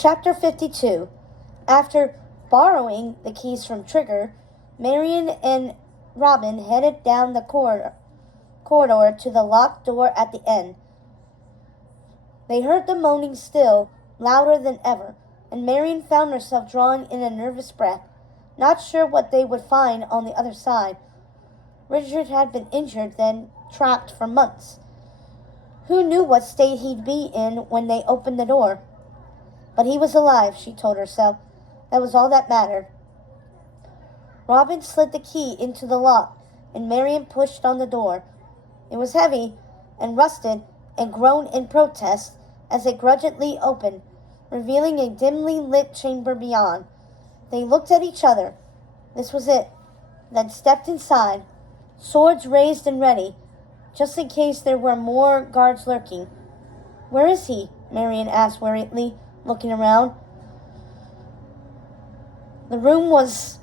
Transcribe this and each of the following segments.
Chapter 52. After borrowing the keys from Trigger, Marion and Robin headed down the corridor to the locked door at the end. They heard the moaning still, louder than ever, and Marion found herself drawing in a nervous breath, not sure what they would find on the other side. Richard had been injured, then trapped for months. Who knew what state he'd be in when they opened the door? But he was alive, she told herself. That was all that mattered. Robin slid the key into the lock, and Marion pushed on the door. It was heavy and rusted and groaned in protest as it grudgingly opened, revealing a dimly lit chamber beyond. They looked at each other. This was it. Then stepped inside, swords raised and ready, just in case there were more guards lurking. "Where is he?" Marion asked worriedly, looking around. The room was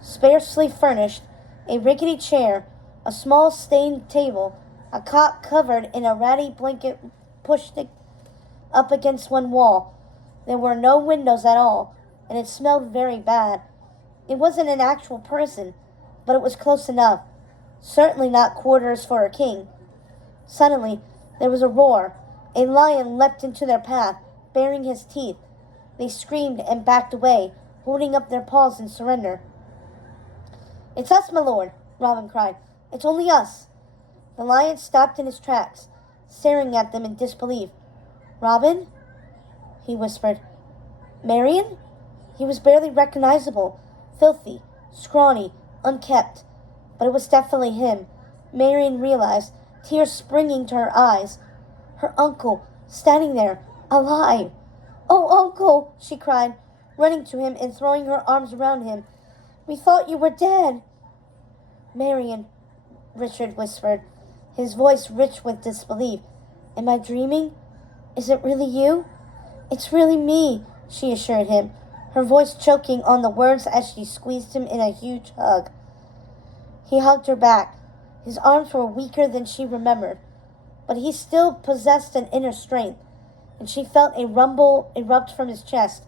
sparsely furnished. A rickety chair, a small stained table, a cot covered in a ratty blanket pushed up against one wall. There were no windows at all, and it smelled very bad. It wasn't an actual prison, but it was close enough. Certainly not quarters for a king. Suddenly, there was a roar. A lion leapt into their path, baring his teeth. They screamed and backed away, holding up their paws in surrender. "It's us, my lord," Robin cried. "It's only us." The lion stopped in his tracks, staring at them in disbelief. "Robin?" he whispered. "Marion?" He was barely recognizable, filthy, scrawny, unkempt. But it was definitely him. Marion realized, tears springing to her eyes. Her uncle, standing there, alive. "Oh, Uncle!" she cried, running to him and throwing her arms around him. "We thought you were dead." "Marion," Richard whispered, his voice rich with disbelief. "Am I dreaming? Is it really you?" "It's really me," she assured him, her voice choking on the words as she squeezed him in a huge hug. He hugged her back. His arms were weaker than she remembered, but he still possessed an inner strength, and she felt a rumble erupt from his chest,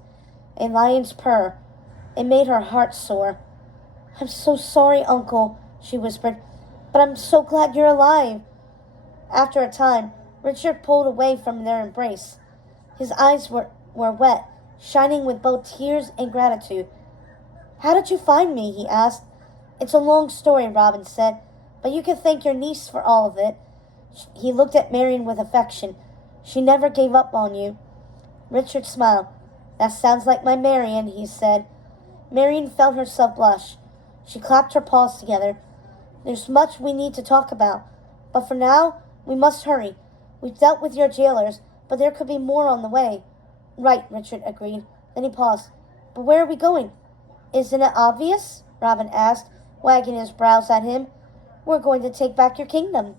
a lion's purr. It made her heart soar. "I'm so sorry, Uncle," she whispered, "but I'm so glad you're alive." After a time, Richard pulled away from their embrace. His eyes were wet, shining with both tears and gratitude. "How did you find me?" he asked. "It's a long story," Robin said, "but you can thank your niece for all of it." He looked at Marion with affection. "She never gave up on you." Richard smiled. "That sounds like my Marion," he said. Marion felt herself blush. She clapped her paws together. "There's much we need to talk about, but for now, we must hurry. We've dealt with your jailers, but there could be more on the way." "Right," Richard agreed. Then he paused. "But where are we going?" "Isn't it obvious?" Robin asked, wagging his brows at him. "We're going to take back your kingdom."